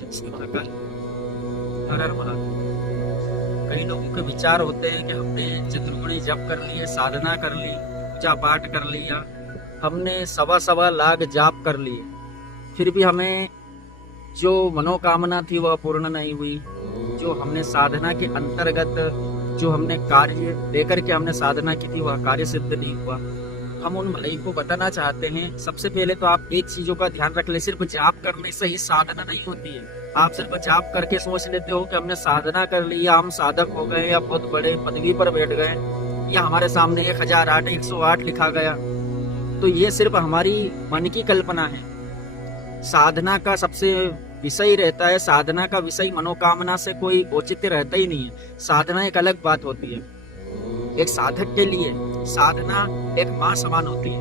जय श्री महाकाल। हर हर महादेव। कई लोगों के विचार होते हैं कि हमने चतुर्मुणी जप कर लिए, साधना कर ली, पूजा पाठ कर लिया, हमने सवा लाख जाप कर लिए, फिर भी हमें जो मनोकामना थी वह पूर्ण नहीं हुई। जो हमने साधना के अंतर्गत जो हमने कार्य लेकर के हमने साधना की थी वह कार्य सिद्ध नहीं हुआ। हम उन भाई को बताना चाहते हैं, सबसे पहले तो आप एक चीजों का ध्यान रख ले, सिर्फ जाप करने से ही साधना नहीं होती है। आप सिर्फ जाप करके सोच लेते हो कि हमने साधना कर ली या हम साधक हो गए या बहुत बड़े पदवी पर बैठ गए या हमारे सामने 1008 108 लिखा गया, तो ये सिर्फ हमारी मन की कल्पना है। साधना का सबसे विषय रहता है, साधना का विषय मनोकामना से कोई औचित्य रहता ही नहीं है। साधना एक अलग बात होती है। एक साधक के लिए साधना एक मां समान होती है।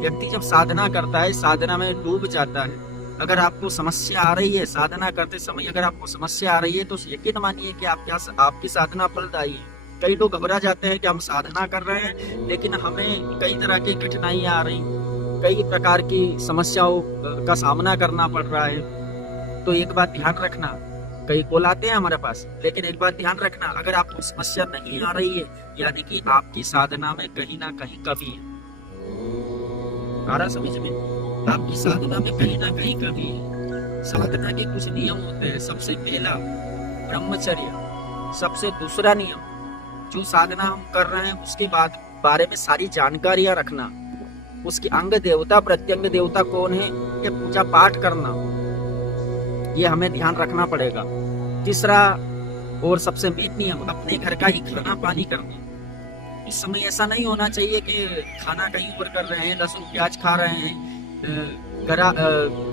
व्यक्ति जब साधना करता है, साधना में डूब जाता है। अगर आपको समस्या आ रही है साधना करते समय, अगर आपको समस्या आ रही है तो यकीन मानिए कि आपकी साधना फलदायी है। कई लोग घबरा जाते हैं कि हम साधना कर रहे हैं लेकिन हमें कई तरह की कठिनाइयां आ रही, कई प्रकार की समस्याओं का सामना करना पड़ रहा है। तो एक बात ध्यान रखना, कई कॉल आते हैं हमारे पास, लेकिन एक बात ध्यान रखना, अगर आपको समस्या नहीं आ रही है यानी कि आपकी साधना में कहीं ना कहीं कमी है। समझ में, आपकी साधना में कहीं ना कहीं कमी है। साधना के कुछ नियम होते हैं। सबसे पहला ब्रह्मचर्य, सबसे दूसरा नियम जो साधना हम कर रहे हैं उसके बाद बारे में सारी जानकारियां रखना, उसकी अंग देवता प्रत्यंग देवता कौन है ये पूजा पाठ करना, ये हमें ध्यान रखना पड़ेगा। तीसरा और सबसे मेन नियम, अपने घर का ही खाना पानी करना। इस समय ऐसा नहीं होना चाहिए कि खाना कहीं और कर रहे हैं, लहसुन प्याज खा रहे हैं,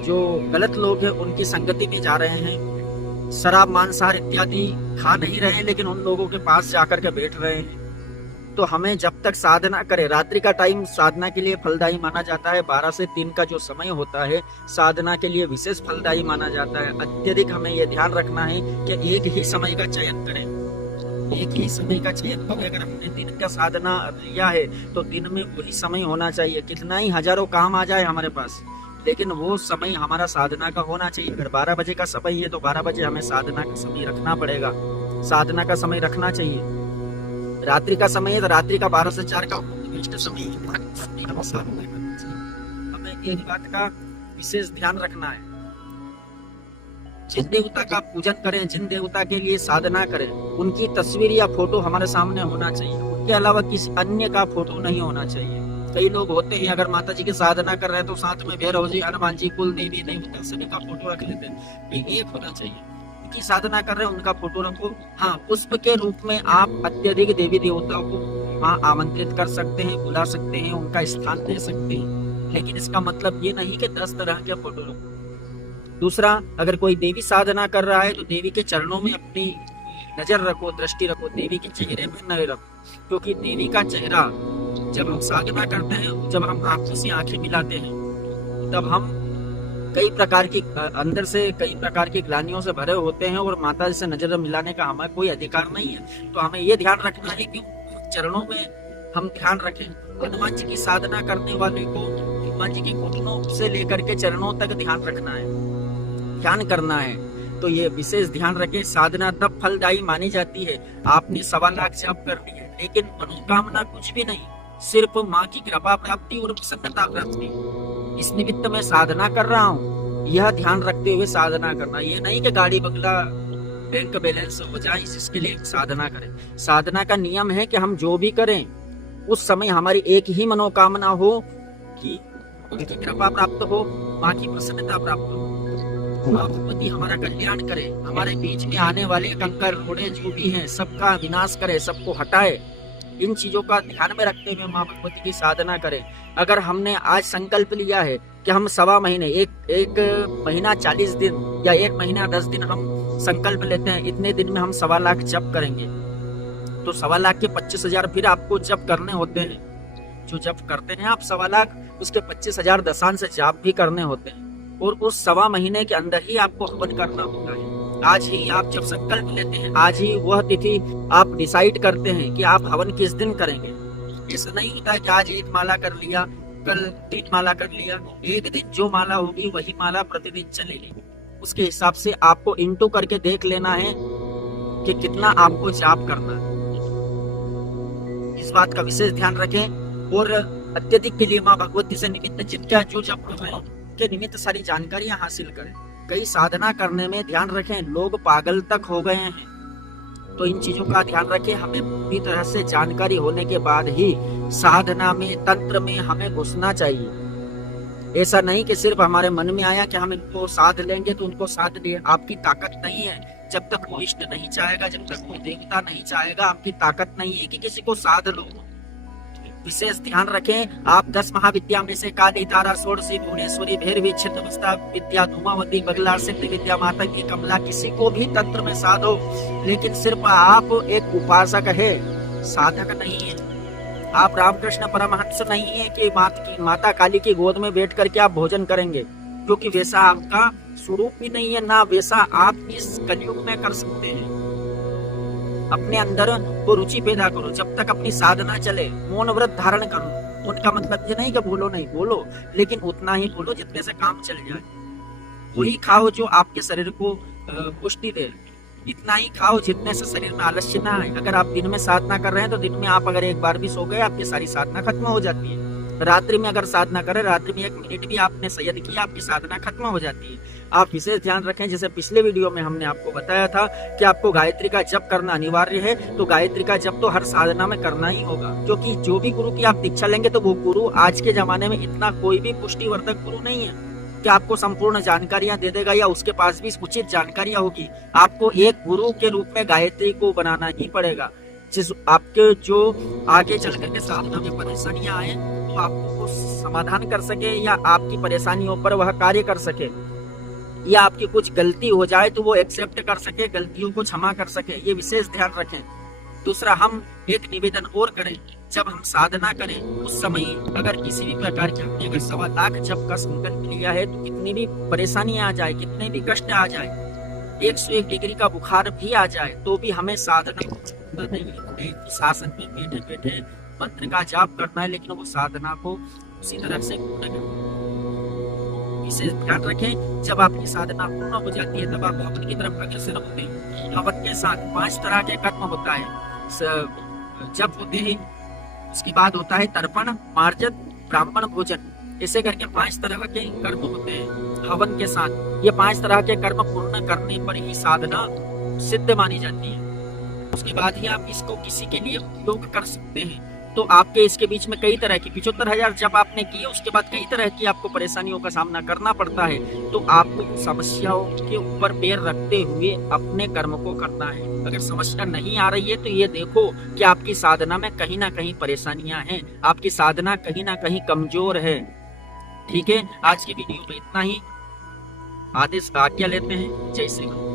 जो गलत लोग हैं उनकी संगति में जा रहे हैं, शराब मांसाहार इत्यादि खा नहीं रहे हैं लेकिन उन लोगों के पास जाकर के बैठ रहे हैं। तो हमें जब तक साधना करें, रात्रि का टाइम साधना के लिए फलदायी माना जाता है। 12 से 3 का जो समय होता है साधना के लिए विशेष फलदायी माना जाता है। अत्यधिक हमें यह ध्यान रखना है कि एक ही समय का चयन करें, एक ही समय का चयन करें। अगर हमने दिन का साधना लिया है तो दिन में वही समय होना चाहिए। कितना ही हजारों काम आ जाए हमारे पास, लेकिन वो समय हमारा साधना का होना चाहिए। अगर 12 बजे का समय है तो 12 बजे हमें साधना का समय रखना पड़ेगा, साधना का समय रखना चाहिए। रात्रि का समय है तो रात्रि का 12 से 4 का समय हमें एक बात का विशेष ध्यान रखना है। जिन देवता का पूजन करें, जिन देवता के लिए साधना करें, उनकी तस्वीर या फोटो हमारे सामने होना चाहिए। उनके अलावा किसी अन्य का फोटो नहीं होना चाहिए। कई लोग होते हैं अगर माता जी की साधना कर रहे हैं तो साथ में भैरव जी, हनुमान जी, कुल देवी देवता सभी का फोटो रख लेते हैं। एक होना चाहिए। की साधना कर रहे हैं उनका फोटो रखो। हाँ, पुष्प के रूप में आप अत्यधिक देवी देवताओं को वहाँ आमंत्रित कर सकते हैं, बुला सकते हैं, उनका स्थान दे सकते हैं, लेकिन इसका मतलब ये नहीं कि 10 तरह के फोटो रखो। दूसरा, अगर कोई देवी साधना कर रहा है तो देवी के चरणों में अपनी नजर रखो, दृष्टि रखो, देवी के चेहरे में नजर रखो, क्योंकि देवी का चेहरा जब हम साधना करते हैं, जब हम आंखों से आंखें मिलाते हैं, तब हम कई प्रकार की अंदर से कई प्रकार की ग्लानियों से भरे होते हैं और माता जी से नजर मिलाने का हमारा कोई अधिकार नहीं है। तो हमें ये ध्यान रखना है कि चरणों में हम ध्यान रखें। हनुमान जी की साधना करने वाले को हनुमान जी के घुटनों से लेकर के चरणों तक ध्यान रखना है, ध्यान करना है। तो ये विशेष ध्यान रखें। साधना तब फलदायी मानी जाती है आपने 1.25 लाख जप कर ली है लेकिन मनोकामना कुछ भी नहीं, सिर्फ माँ की कृपा प्राप्ति और प्रसन्नता प्राप्ति। इस निमित्त मैं साधना कर रहा हूँ, यह ध्यान रखते हुए साधना करना। ये नहीं कि गाड़ी बंगला बैंक बैलेंस हो जाए इसके लिए साधना करें। साधना का नियम है कि हम जो भी करें उस समय हमारी एक ही मनोकामना हो कि उनकी कृपा प्राप्त हो, माँ की प्रसन्नता प्राप्त हो, भगवती हमारा कल्याण करे, हमारे बीच में आने वाले कंकर रोड़े जो भी हैं सबका विनाश करे, सबको हटाए। इन चीजों का ध्यान में रखते हुए माँ भगवती की साधना करें। अगर हमने आज संकल्प लिया है कि हम 1.25 महीने, एक महीना 40 दिन या 1 महीना 10 दिन हम संकल्प लेते हैं, इतने दिन में हम 1.25 लाख जप करेंगे, तो 1.25 लाख के 25,000 फिर आपको जप करने होते हैं। जो जप करते हैं आप 1.25 लाख, उसके 25,000 दशांश जाप भी करने होते हैं और उस 1.25 महीने के अंदर ही आपको हवन करना होता है। आज ही आप जब संकल्प लेते हैं, आज ही वह तिथि आप डिसाइड करते हैं कि आप हवन किस दिन करेंगे। ऐसा नहीं होता है कि आज 1 माला कर लिया, कल 3 माला कर लिया। एक दिन जो माला होगी वही माला प्रतिदिन चलेगी। उसके हिसाब से आपको इंटू करके देख लेना है कि कितना आपको जाप करना है। इस बात का विशेष ध्यान रखें। और अत्यधिक के लिए माँ भगवती से निमित्त जिनका जो जप कर रहे हैं के निमित्त सारी जानकारियां हासिल करें। कई साधना करने में ध्यान रखें, लोग पागल तक हो गए हैं, तो इन चीजों का ध्यान रखें। हमें पूरी तरह से जानकारी होने के बाद ही साधना में, तंत्र में हमें घुसना चाहिए। ऐसा नहीं कि सिर्फ हमारे मन में आया कि हम इनको साध लेंगे तो उनको साध लिए। आपकी ताकत नहीं है। जब तक वो इष्ट नहीं चाहेगा, जब तक वो देवता नहीं चाहेगा, आपकी ताकत नहीं है कि किसी को साध लो। विशेष ध्यान रखें, आप 10 महाविद्या में से काली, तारा, षोडशी, भुवनेश्वरी, भैरवी, छिन्नमस्ता विद्या, धूमावती, बगला, सिद्ध विद्या, मातंगी, कमला, किसी को भी तंत्र में साधो, लेकिन सिर्फ आप एक उपासक है, साधक नहीं है। आप रामकृष्ण परमहंस नहीं है कि माता काली की गोद में बैठ करके आप भोजन करेंगे, क्योंकि वैसा आपका स्वरूप भी नहीं है, ना वैसा आप इस कलयुग में कर सकते हैं। अपने अंदर वो रुचि पैदा करो। जब तक अपनी साधना चले, मौन व्रत धारण करो। उनका मतलब ये नहीं कि बोलो नहीं, बोलो, लेकिन उतना ही बोलो जितने से काम चल जाए। वही खाओ जो आपके शरीर को पुष्टि दे, इतना ही खाओ जितने से शरीर में आलस्य ना आए। अगर आप दिन में साधना कर रहे हैं तो दिन में आप अगर एक बार भी सो गए, आपकी सारी साधना खत्म हो जाती है। रात्रि में अगर साधना करें, रात्रि में 1 मिनट भी आपने शयन किया, आपकी साधना खत्म हो जाती है। आप विशेष ध्यान रखें, जैसे पिछले वीडियो में हमने आपको बताया था कि आपको गायत्री का जप करना अनिवार्य है, तो गायत्री का जप तो हर साधना में करना ही होगा, क्योंकि जो भी गुरु की आप दीक्षा लेंगे तो वो गुरु आज के जमाने में इतना कोई भी पुष्टिवर्धक गुरु नहीं है कि आपको संपूर्ण जानकारियां दे देगा या उसके पास भी उचित जानकारियां होगी। आपको एक गुरु के रूप में गायत्री को बनाना ही पड़ेगा, जिस आपके जो आगे चल करके साधना में परेशानियां आए तो आपको समाधान कर सके, या आपकी परेशानियों पर वह कार्य कर सके, या आपकी कुछ गलती हो जाए तो वो एक्सेप्ट कर सके, गलतियों को क्षमा कर सके। ये विशेष ध्यान रखें। दूसरा, हम एक निवेदन और करें, जब हम साधना करें उस समय अगर किसी भी प्रकार की हमने अगर 1.25 लाख जप का संकल्प लिया है, तो कितनी भी परेशानियां आ जाए, कितने भी कष्ट आ जाए, 101 डिग्री का बुखार भी आ जाए, तो भी हमें साधना नहीं, शासन में बैठे बैठे मंत्र का जाप करना है, लेकिन वो साधना को उसी तरह से पूर्ण करना। विशेष ध्यान रखें, जब आपकी साधना पूर्ण हो जाती है तब आप हवन की तरफ अग्रसर होते हैं। हवन के साथ 5 तरह के कर्म होता है, जब होते हैं, उसके बाद होता है तर्पण, मार्जन, ब्राह्मण भोजन, ऐसे करके 5 तरह के कर्म होते हैं हवन के साथ। ये 5 तरह के कर्म पूर्ण करने पर ही साधना सिद्ध मानी जाती है। उसके बाद ही आप इसको किसी के लिए उपयोग कर सकते हैं। तो आपके इसके बीच में कई तरह की 75,000 जब आपने किए, उसके बाद कई तरह की आपको परेशानियों का सामना करना पड़ता है, तो आपको समस्याओं के ऊपर पैर रखते हुए अपने कर्म को करना है। अगर समस्या नहीं आ रही है तो ये देखो कि आपकी साधना में कहीं ना कहीं परेशानियां हैं, आपकी साधना कहीं ना कहीं कमजोर है। ठीक है, आज की वीडियो में इतना ही। आदेश आज्ञा लेते हैं। जय श्री राम।